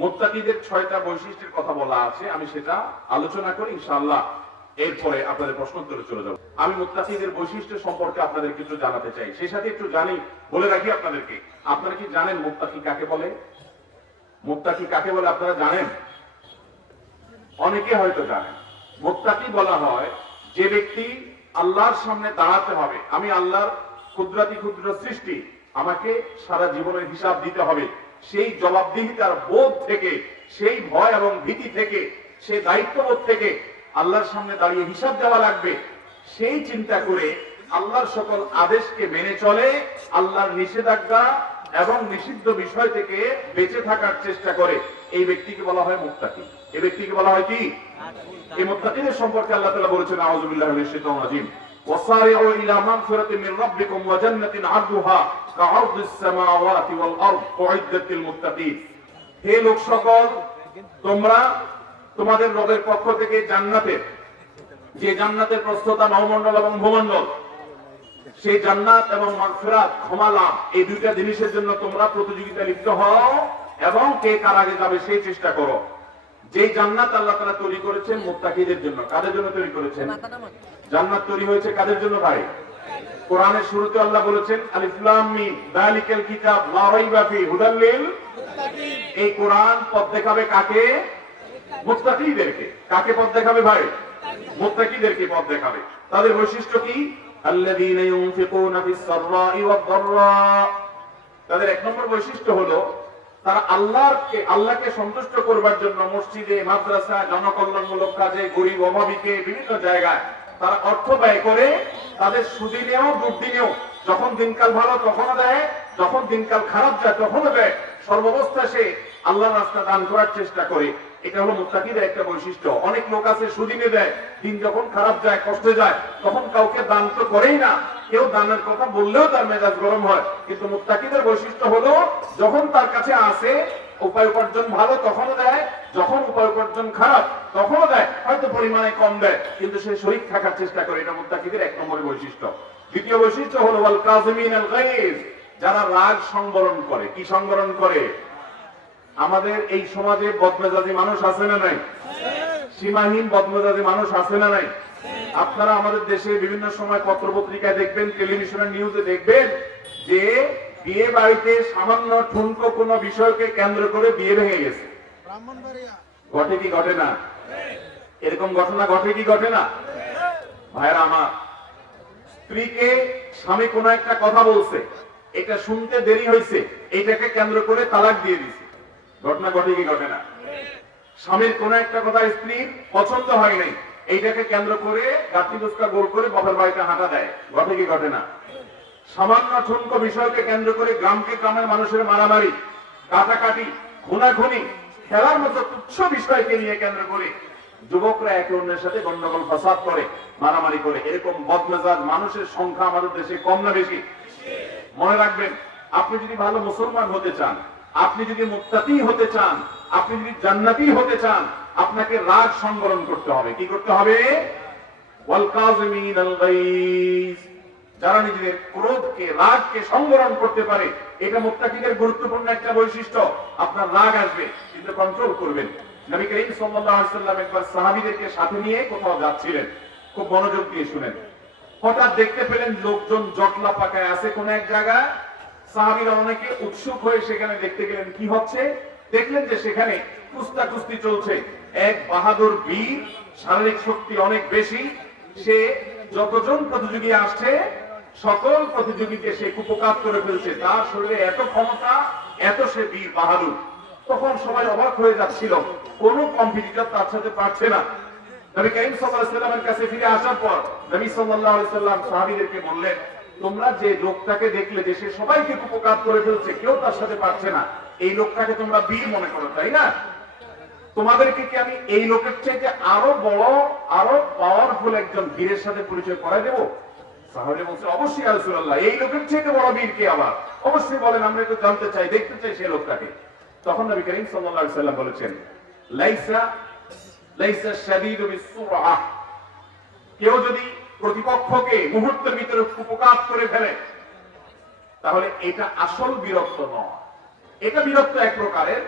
মুত্তাকিদের 6টা বৈশিষ্ট্যের কথা বলা আছে, আমি সেটা আলোচনা করি ইনশাআল্লাহ। এরপরে আপনাদের প্রশ্ন উত্তরে চলে যাব। আমি মুত্তাকিদের বৈশিষ্ট্য সম্পর্কে আপনাদেরকে একটু জানাতে চাই, সেই সাথে একটু বলে রাখি আপনাদেরকে। আপনারা কি জানেন মুত্তাকি কাকে বলে? মুত্তাকি কাকে বলে আপনারা জানেন? অনেকে হয়তো জানেন। মুত্তাকি বলা হয় যে ব্যক্তি আল্লাহর সামনে দাঁড়াতে হবে, আমি আল্লাহর ক্ষুদ্রাতি ক্ষুদ্র সৃষ্টি, আমাকে সারা জীবনের হিসাব দিতে হবে, সেই জবাবদিহিতার বোধ থেকে, সেই ভয় এবং ভীতি থেকে, সেই দায়িত্ববোধ থেকে আল্লাহর সামনে দাঁড়িয়ে হিসাব দেওয়া লাগবে, সেই চিন্তা করে আল্লাহর সকল আদেশকে মেনে চলে, আল্লাহর নিষেধাজ্ঞা এবং নিষিদ্ধ বিষয় থেকে বেঁচে থাকার চেষ্টা করে, এই ব্যক্তিকে বলা হয় মুত্তাকি। এই ব্যক্তিকে বলা হয় কি? এই মুত্তাকিদের সম্পর্কে আল্লাহ তাআলা বলেছেন, আউযু বিল্লাহি মিনাশ শাইতানির রাজীম, ওয়াসারিউ ইলা মাগফিরাতিন মির রাব্বিকুম ওয়া জান্নাতিন আরদুহা কাআরদিস সামাওয়াতি ওয়াল আরদ উইদ্দাত লিল মুত্তাকিন। হে লোক সকল, তোমরা তোমাদের রবের পক্ষ থেকে জান্নাতের, যে জান্নাতের প্রস্থতা নবমণ্ডল এবং ভূমণ্ডল, সেই জান্নাত এবং মাগফিরাত, ক্ষমা লাভ, এই দুইটা জিনিসের জন্য তোমরা প্রতিযোগিতা লিপ্ত হও এবং কে কার আগে যাবে সেই চেষ্টা করো। যে জান্নাত আল্লাহ তাআলা তৈরি করেছেন মুত্তাকিদের জন্য, কাদের জন্য তৈরি করেছেন? জান্নাত তৈরি হয়েছে কাদের জন্য ভাই? কোরআনের শুরুতে আল্লাহ বলেছেন, আলিফ লাম মিম যালিকাল কিতাব লা রাইবা ফি হুদাল লিল মুত্তাকিন। এই কোরআন পথ দেখাবে কাকে? মুত্তাকিদেরকে। কাকে পথ দেখাবে ভাই? মুত্তাকিদেরকে পথ দেখাবে। তাদের বৈশিষ্ট্য কি? আল্লাযীনা ইউনফিকুনা ফিস সাররাই ওয়াদ দাররা। তাদের এক নম্বর বৈশিষ্ট্য হলো তারা আল্লাহকে সন্তুষ্ট করবার জন্য মসজিদে, মাদ্রাসা, জনকল্যাণমূলক কাজে, গরিব অভাবীকে বিভিন্ন জায়গায় তারা অর্থ ব্যয় করে, তাদের সুদিনেও দুর্দিনেও, যখন দিনকাল ভালো তখনও দেয়, যখন দিনকাল খারাপ যায় তখনও দেয়, সর্বাবস্থা সে আল্লাহর রাস্তা দান করার চেষ্টা করে। এটা হলো মুত্তাকিদের একটা বৈশিষ্ট্য। অনেক লোক আছে সুদিনে দেয়, দিন যখন খারাপ যায়, কষ্টে যায়, তখন কাউকে দান তো করেই না, কেউ দানের কথা বললেও তার মেজাজ গরম হয়। কিন্তু মুত্তাকিদের বৈশিষ্ট্য হলো যখন তার কাছে আসে উপায় উপার্জন ভালো তখনও দেয়, যখন উপায় উপার্জন খারাপ তখনও দেয়, হয়তো পরিমাণে কম দেয়, কিন্তু সে শরীক থাকার চেষ্টা করে। এটা মুত্তাকিদের এক নম্বর বৈশিষ্ট্য। দ্বিতীয় বৈশিষ্ট্য হলো ওয়াল কাযিমিনাল গায়জ, যারা রাগ সংবরণ করে। কি সংবরণ করে? আমাদের এই সমাজে বদমেজাজি মানুষ আছে না নাই? সীমাহীন বদমেজাজি মানুষ আছে না নাই? আপনারা আমাদের দেশে বিভিন্ন সময় পত্র পত্রিকায় দেখবেন, টেলিভিশনের নিউজে দেখবেন যে বিয়ে বাড়িতে সামান্য ঠুনকো কোনো বিষয়কে কেন্দ্র করে বিয়ে ভেঙে গেছে। ঘটে কি ঘটে না? এরকম ঘটনা ঘটে কি ঘটে না? ভাইরা আমার, স্ত্রীকে স্বামী কোনো একটা কথা বলছে, এটা শুনতে দেরি হয়েছে, এটাকে কেন্দ্র করে তালাক দিয়ে দিছে। ঘটনা ঘটে কি ঘটে না? স্বামীর কোন একটা কথা স্ত্রীর পছন্দ হয় নাই, এইটাকে কেন্দ্র করে গাঁথি দুষ্কা গোল করে বাপের বাড়িতে হাঁটা দেয়। ঘটে কি ঘটে না? সামান্য ঠুনকো বিষয়কে কেন্দ্র করে গ্রামের মানুষের মারামারি, কাটাকাটি, খুনাখুনি, খেলার মতো তুচ্ছ বিষয়কে নিয়ে কেন্দ্র করে যুবকরা একে অন্যের সাথে গন্ডগোল ফাসাদ করে, মারামারি করে। এরকম বদমেজাজ মানুষের সংখ্যা আমাদের দেশে কম না বেশি? মনে রাখবেন, আপনি যদি ভালো মুসলমান হতে চান, আপনি যদি মুত্তাকি হতে চান, আপনি যদি জান্নাতি হতে চান, আপনাকে রাগ সংবরণ করতে হবে। কি করতে হবে? ওয়াল কাযিমিনাল গায়জ, যারা নিজেদের ক্রোধকে, রাগকে সংবরণ করতে পারে, এটা মুত্তাকিদের গুরুত্বপূর্ণ একটা বৈশিষ্ট্য। আপনার রাগ আসবে কিন্তু কন্ট্রোল করবেন। নবী করিম সাল্লাল্লাহু আলাইহি ওয়াসাল্লাম একবার সাহাবীদেরকে সাথে নিয়ে কোথাও যাচ্ছিলেন, খুব মনোযোগ দিয়ে শুনেন। হঠাৎ দেখতে পেলেন লোকজন জটলা পাকায় আছে কোন এক জায়গায়। সাহাবীরা অনেকে উৎসুক হয়ে সেখানে দেখতে গেলেন কি হচ্ছে। দেখলেন যে সেখানে কুস্তি চলছে। এক বাহাদুর বীর, শারীরিক শক্তি অনেক বেশি, সে যতজন প্রতিযোগী আসছে সকল প্রতিযোগীকে সে কুপকাত করে ফেলছে। তার শরীরে এত ক্ষমতা, এত সে বীর বাহাদুর। তখন সবাই অবাক হয়ে যাচ্ছিল, কোন কম্পিটিটর তার সাথে পারছে না। নবী করিম সাল্লাল্লাহু আলাইহি ওয়াসাল্লামের কাছে ফিরে আসার পর নবী সাল্লাল্লাহু আলাইহি ওয়াসাল্লাম সাহাবীদেরকে বললেন, তোমরা যে লোকটাকে দেখলে যে সে সবাইকে কুপকাত করে ফেলছে, কেউ তার সাথে পারছে না, এই লোকটাকে তোমরা বীর মনে করো, তাই না? তোমাদেরকে কি আমি এই লোকের চাইতে আরো বড়, আরো পাওয়ারফুল একজন বীরের সাথে পরিচয় করাই দেবো? সাহাবীরা বলছে, অবশ্যই ইয়া রাসূলুল্লাহ, এই লোকের চাইতে বড় বীর কে আবার? অবশ্যই বলেন, আমরা একটু জানতে চাই, দেখতে চাই সেই লোকটাকে। তখন নবী করিম সাল্লাল্লাহু আলাইহি ওয়াসাল্লাম বলেছেন, লাইসা শাদীদু বিসসুরআহ, কেউ যদি প্রতিপক্ষকে মুহূর্তের ভিতরে কুপকাত করে ফেলে তাহলে এটা আসল বীরত্ব নয়। এটা বীরত্ব এক প্রকারের,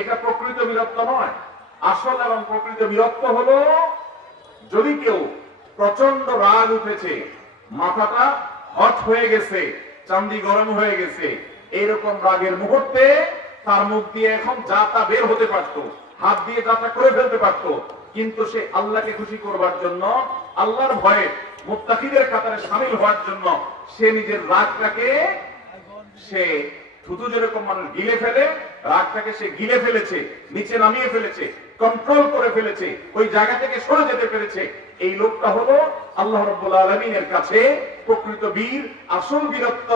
এটা প্রকৃত বীরত্ব নয়। আসল এবং প্রকৃত বীরত্ব হলো যদি কেউ প্রচন্ড রাগ উঠেছে, মাথাটা হট হয়ে গেছে, চান্দি গরম হয়ে গেছে, এইরকম রাগের মুহূর্তে তার মুখ দিয়ে এখন যা তা বের হতে পারতো, হাত দিয়ে যা তা করে ফেলতে পারতো, কিন্তু সে আল্লাহকে খুশি করবার জন্য, আল্লাহর ভয়ে মুত্তাকিদের কাতারে শামিল হওয়ার জন্য সে নিজের রাগটাকে সে থুতু যেরকম মানুষ গিলে ফেলে, রাগটাকে সে গিলে ফেলেছে, নিচে নামিয়ে ফেলেছে, কন্ট্রোল করে ফেলেছে, ওই জায়গা থেকে সরে যেতে পেরেছে। এই লোকটা হলো আল্লাহ রাব্বুল আলামিনের কাছে প্রকৃত বীর। আসল বীরত্ব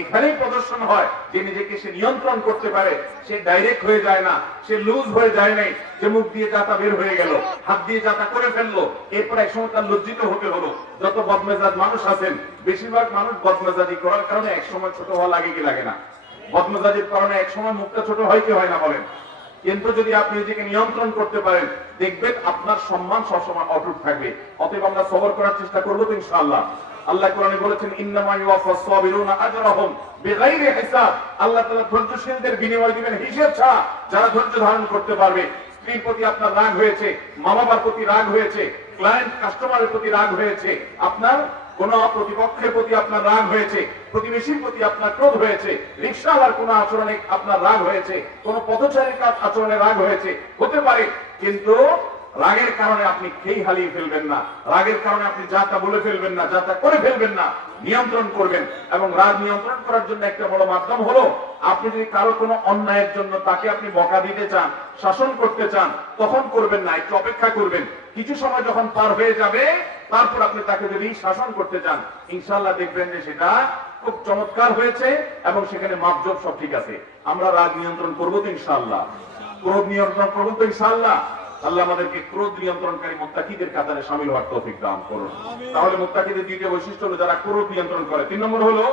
এখানেই প্রদর্শন হয় যে নিজেকে সে নিয়ন্ত্রণ করতে পারে, সে ডাইরেক্ট হয়ে যায় না, সে লুজ হয়ে যায় নাই, যে মুখ দিয়ে যাতা বের হয়ে গেল, হাত দিয়ে যাতা করে ফেললো, এরপর এক সময় তার লজ্জিত হতে হলো। যত বদমেজাজ মানুষ আছেন, বেশিরভাগ মানুষ বদমেজাজি করার কারণে এক সময় ছোট হওয়া লাগে কি লাগে না? বদমেজাজির কারণে এক সময় মুখটা ছোট হয় কি হয় না বলেন? কিন্তু যদি আপনি নিজেকে নিয়ন্ত্রণ করতে পারেন, দেখবেন আপনার সম্মান সবসময় অটুট থাকবে। অতএব আমরা সবর করার চেষ্টা করবো তো ইনশাআল্লাহ। আল্লাহ কোরআনে বলেছেন, ইন্নামা ইউওয়াফাস সাবিরুনা আজরাহুম বিগাইরি হিসাব। আল্লাহ তাআলা ধৈর্যশীলদের বিনিময় দিবেন হিসাব ছাড়া। যারা ধৈর্য ধারণ করতে পারবে। স্ত্রীর প্রতি আপনার রাগ হয়েছে, মা বাবার প্রতি রাগ হয়েছে, ক্লায়েন্ট কাস্টমারের প্রতি রাগ হয়েছে, আপনার কোন প্রতিপক্ষের প্রতি আপনার রাগ হয়েছে, প্রতিবেশীর প্রতি আপনার ক্রোধ হয়েছে, রিকশাওয়ালার কোন আচরণে আপনার রাগ হয়েছে, কোন পথচারীর আচরণে রাগ হয়েছে, হতে পারে। কিন্তু রাগের কারণে আপনি খেই হারিয়ে ফেলবেন না, রাগের কারণে আপনি যা তা বলে ফেলবেন না, যা তা করে ফেলবেন না, নিয়ন্ত্রণ করবেন। এবং রাগ নিয়ন্ত্রণ করার জন্য একটা বড় মাধ্যম হলো, আপনি যদি কারো কোনো অন্যায়ের জন্য তাকে আপনি বকা দিতে চান, শাসন করতে চান, তখন করবেন না, একটু অপেক্ষা করবেন। কিছু সময় যখন পার হয়ে যাবে, তারপর আপনি তাকে যদি শাসন করতে চান, ইনশাআল্লাহ দেখবেন যে সেটা খুব চমৎকার হয়েছে এবং সেখানে মাপজোপ সব ঠিক আছে। আমরা রাগ নিয়ন্ত্রণ করবো তো ইনশাআল্লাহ, ক্রোধ নিয়ন্ত্রণ করবো তো ইনশাআল্লাহ। আল্লাহ আমাদেরকে ক্রোধ নিয়ন্ত্রণকারী মুত্তাকিদের কাতারে শামিল হওয়ার তৌফিক দান করুন। তাহলে মুত্তাকিদের দ্বিতীয় বৈশিষ্ট্য হলো যারা ক্রোধ নিয়ন্ত্রণ করে। 3 নম্বর হলো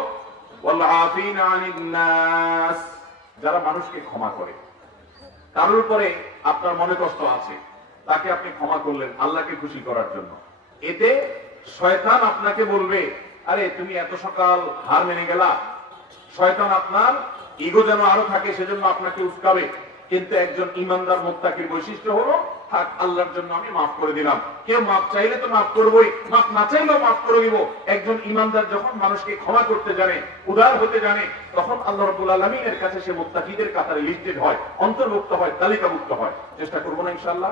ওয়াল আফিনা আনিন নাস, যারা মানুষকে ক্ষমা করে। কারোর উপরে আপনার মনে কষ্ট আছে, তাকে আপনি ক্ষমা করলেন আল্লাহকে খুশি করার জন্য। এতে শয়তান আপনাকে বলবে, আরে তুমি এত সকাল হার মেনে গেলা। শয়তান আপনার ইগো যেন আরো থাকে, সেজন্য আপনাকে উস্কাবে। কিন্তু একজন ইমানদার মুত্তাকির বৈশিষ্ট্য হলো, থাক আল্লাহর জন্য আমি মাফ করে দিলাম। কেউ মাফ চাইলে তো মাফ করবোই, মাফ না চাইলেও মাফ করে দিব। একজন ইমানদার যখন মানুষকে ক্ষমা করতে জানে, উদার হতে জানে, তখন আল্লাহ রাব্বুল আলামিনের কাছে সে মুত্তাকিদের কাতারে লিস্টেড হয়, অন্তর্ভুক্ত হয়, তালিকাভুক্ত হয়। চেষ্টা করবো না ইনশাআল্লাহ?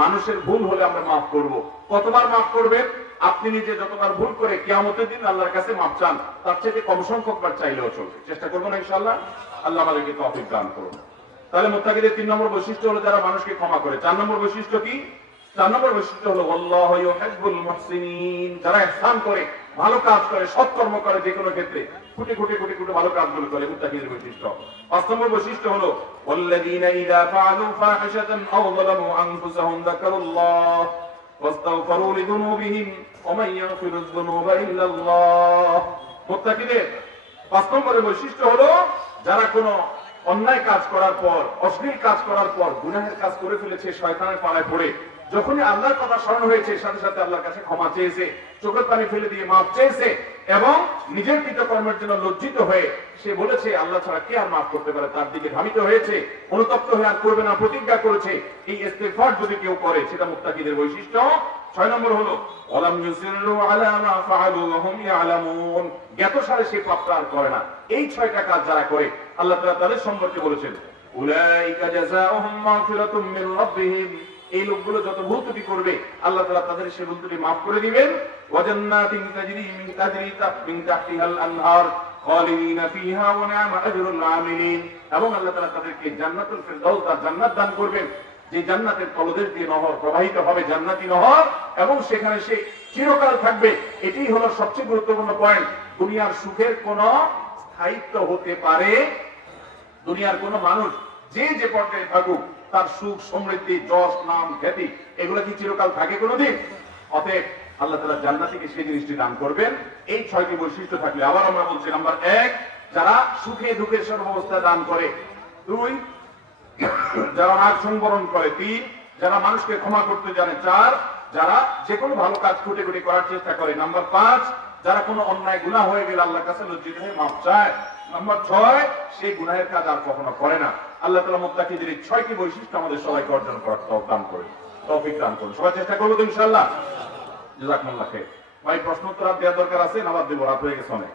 মানুষের ভুল হলে আমরা মাফ করব। কতবার মাফ করবেন? আপনি নিজে যতবার ভুল করে কিয়ামতের দিন আল্লাহর কাছে মাফ চান, তার চেয়ে কম সংখ্যক বার চাইলেও চলবে। চেষ্টা করবো না ইনশাআল্লাহ? আল্লাহ আমাদেরকে তৌফিক দান করুন। তাহলে মুত্তাকিদের 3 নম্বর বৈশিষ্ট্য হলো যারা মানুষকে ক্ষমা করে। 4 নম্বর বৈশিষ্ট্য কি? 4 নম্বর বৈশিষ্ট্য হলো আল্লাহু ইউহিব্বুল মুহসিনিন, যারা ইহসান করে, ভালো কাজ করে, সৎকর্ম করে, যে কোনো ক্ষেত্রে কোটি কোটি কোটি কোটি ভালো কাজগুলো করে, মুত্তাকিদের বৈশিষ্ট্য। 5 নম্বর বৈশিষ্ট্য হলো ওয়াল্লাযীনা ইযা ফাআলু ফাহিশাতান আও যালামু আনফুসাহুম যাকারুল্লাহ ওয়াস্তাগফিরু লিযুনুবিহিম ওয়া মান ইয়াগফিরুয যুনুবা ইল্লাল্লাহ। মুত্তাকিদের 5 নম্বরের বৈশিষ্ট্য হলো যারা কোনো অন্যায় কাজ করার পর, অশ্লীল কাজ করার পর, গুনাহের কাজ করে ফেলেছে, শয়তানের পালায় পড়ে, যখনই আল্লাহর কথা স্মরণ হয়েছে, সাথে সাথে আল্লাহর কাছে ক্ষমা চেয়েছে, চোখের পানি ফেলে দিয়ে মাফ চেয়েছে, এবং নিজের কৃতকর্মের জন্য লজ্জিত হয়ে সে বলেছে আল্লাহ ছাড়া কে আর মাফ করতে পারে, তার দিকে ধাবিত হয়েছে, অনুতপ্ত হয়ে আর করবে না প্রতিজ্ঞা করেছে, এই ইস্তেগফার যদি কেউ করে, সেটা মুত্তাকিদের বৈশিষ্ট্য। 6 নম্বর হলো ওয়ালাম ইউসিররু আলা মা ফাআলু ওয়া হুম ইয়ালামুন, জ্ঞাতসারে সে পাপটা আর করে না। এই 6টা কাজ যারা করে, আল্লাহ তাআলা তাদের সম্পর্কে বলেছেন উলাইকা জাযাউহুম মাগফিরাতুম মির রাব্বিহিম, এই লোকগুলো যত ভুল ত্রুটি করবে আল্লাহ তাআলা তাদের সেই ভুল ত্রুটি মাফ করে দিবেন। ওয়া জান্নাতিন তাজরি মিন তাহতিহাল আনহার খালিদিনা ফিহা ওয়া নি'মা আজরুল আমিলিন, এবং আল্লাহ তাআলা তাদেরকে জান্নাতুল ফিরদাউস, তার জান্নাত দান করবেন, যে জান্নাতের তলদেশ দিয়ে নহর প্রবাহিত হবে, জান্নাতি নহর, এবং সেখানে সে চিরকাল থাকবে। এটাই হলো সবচেয়ে গুরুত্বপূর্ণ পয়েন্ট। দুনিয়ার সুখের কোন স্থায়িত্ব হতে পারে? দুনিয়ার কোন মানুষ যে যে পর্যায়ে থাকুক, তার সুখ, সমৃদ্ধি, যশ, নাম, খ্যাতি, এগুলো কি চিরকাল থাকে কোনোদিন? অতএব আল্লাহ তাআলা জান্নাতীকে সেই জিনিসটি দান করবেন। এই 6টি বৈশিষ্ট্য থাকলে, আবার আমরা বলছি, নাম্বার 1, যারা সুখে দুঃখের সর্বাবস্থা দান করে। 2, যারা রাগ সংবরণ করে। 3, যারা মানুষকে ক্ষমা করতে জানে। 4, যারা যে কোনো ভালো কাজ খুঁটে খুঁটে করার চেষ্টা করে। নাম্বার 5, যারা কোনো অন্যায় গুনাহ হয়ে গেলে আল্লাহর কাছে লজ্জিত হয়ে মাফ চায়। নাম্বার 6, সেই গুনাহের কাজ আর কখনো করে না। আল্লাহ তাআলা মুত্তাকিদের এই 6টি বৈশিষ্ট্য আমাদের সবাইকে অর্জন করার তৌফিক দান করুন। সবাই চেষ্টা করবো তো ইনশাআল্লাহ। জাযাকুমুল্লাহ খাইর। ভাই প্রশ্ন উত্তর আর দেওয়ার দরকার আছে না বাদ দেব? রাত হয়ে গেছে অনেক।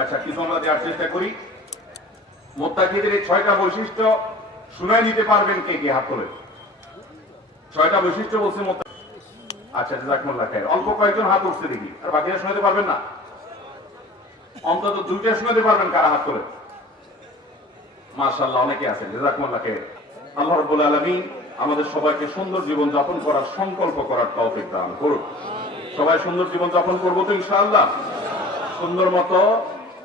আচ্ছা, কিছু আমরা দেওয়ার চেষ্টা করি। মুত্তাকিদের এই 6টা বৈশিষ্ট্য শুনাই দিতে পারবেন কে কে? হাত তোলেন। 6টা বৈশিষ্ট্য বলছে মুত্তাকি। আচ্ছা, জাযাকুমুল্লাহ খাইর। অল্প কয়েকজন হাত উঠছে দেখি, আর বাকিরা শোনাতে পারবেন না? অন্তত 2টা শোনাতে পারবেন? কারা হাত তোলেন? মাশাআল্লাহ, অনেকে আছেন। জাযাকুমুল্লাহ খাইর। আল্লাহ রাব্বুল আলামিন আমাদের সবাইকে সুন্দর জীবন যাপন করার সংকল্প করার তৌফিক দান করুন। সবাই সুন্দর জীবন যাপন করবো তো ইনশাআল্লাহ? সুন্দর মতো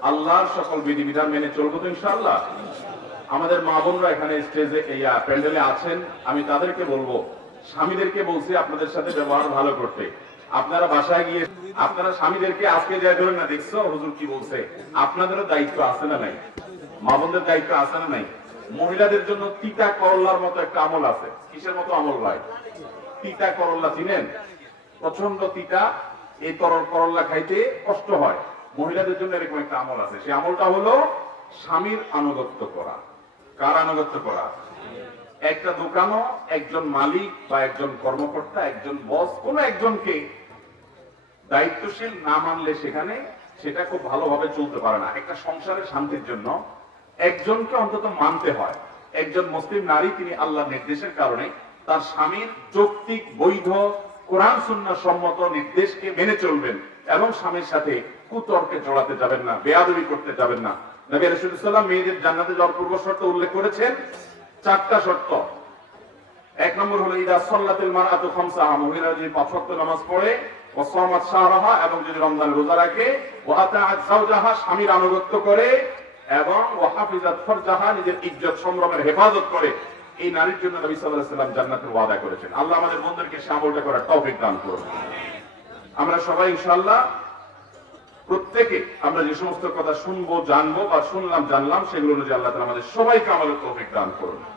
আল্লাহর সকল বিধিবিধান মেনে চলবো তো ইনশাআল্লাহ? আমাদের মা বোনরা এখানে স্টেজে প্যান্ডেলে আছেন, আমি তাদেরকে বলবো, স্বামীদেরকে বলছি আপনাদের সাথে ব্যবহার ভালো করতে। আপনারা বাসায় গিয়ে আপনারা স্বামীদেরকে আজকে যাই ধরেন না, দেখছো হুজুর কি বলছে, আপনাদেরও দায়িত্ব আছে না নাই? মা বোনদের দায়িত্ব আছে না নাই? মহিলাদের জন্য তিতা করল্লার মতো একটা আমল আছে। কিসের মতো আমল ভাই? তিতা করল্লা চিনেন? প্রচন্ড তিতা, এই করল্লা খাইতে কষ্ট হয়। মহিলাদের জন্য এরকম একটা আমল আছে। সেই আমলটা হলো স্বামীর আনুগত্য করা। কার আনুগত্য করা? একটা দোকানও একজন মালিক বা একজন কর্মকর্তা, একজন বস, কোন একজনকে দায়িত্বশীল না মানলে সেখানে সেটা খুব ভালোভাবে চলতে পারে না। একটা সংসারের শান্তির জন্য একজনকে অন্তত মানতে হয়। একজন মুসলিম নারী তিনি আল্লাহর নির্দেশের কারণে তার স্বামীর যৌক্তিক বৈধ কোরআন সুন্নাহ সম্মত নির্দেশকে মেনে চলবেন এবং স্বামীর সাথে কুতর্কে জড়াতে যাবেন না, বেয়াদবি করতে যাবেন না। নবী রাসূলুল্লাহ সাল্লাল্লাহু আলাইহি ওয়াসাল্লাম মেয়েদের জান্নাতে যাওয়ার পূর্ব শর্ত উল্লেখ করেছেন 4টা শর্ত। 1 নম্বর হলো ইদা সাল্লাতিল মারআতু খামসাহা, মহিলা যদি 5 ওয়াক্ত নামাজ পড়ে, ওয়া সামাত শাহরাহা, এবং যদি রমজানের রোজা রাখে, ওয়া আতাআত যাওজাহা, স্বামীর আনুগত্য করে, এবং ওয়া হাফিজাত ফারজাহা, নিজের ইজ্জত সম্ভ্রমের হেফাজত করে, এই নারীর জন্য নবী সাল্লাল্লাহু আলাইহি ওয়াসাল্লাম জান্নাতের ওয়াদা করেছেন। আল্লাহ আমাদের বন্ধুদেরকে সে আমলটা করার তৌফিক দান করুন। আমরা সবাই ইনশাআল্লাহ প্রত্যেকে আমরা যে সমস্ত কথা শুনবো, জানবো বা শুনলাম, জানলাম, সেগুলো অনুযায়ী আল্লাহ তাআলা আমাদের সবাইকে আমলের তৌফিক দান করুন।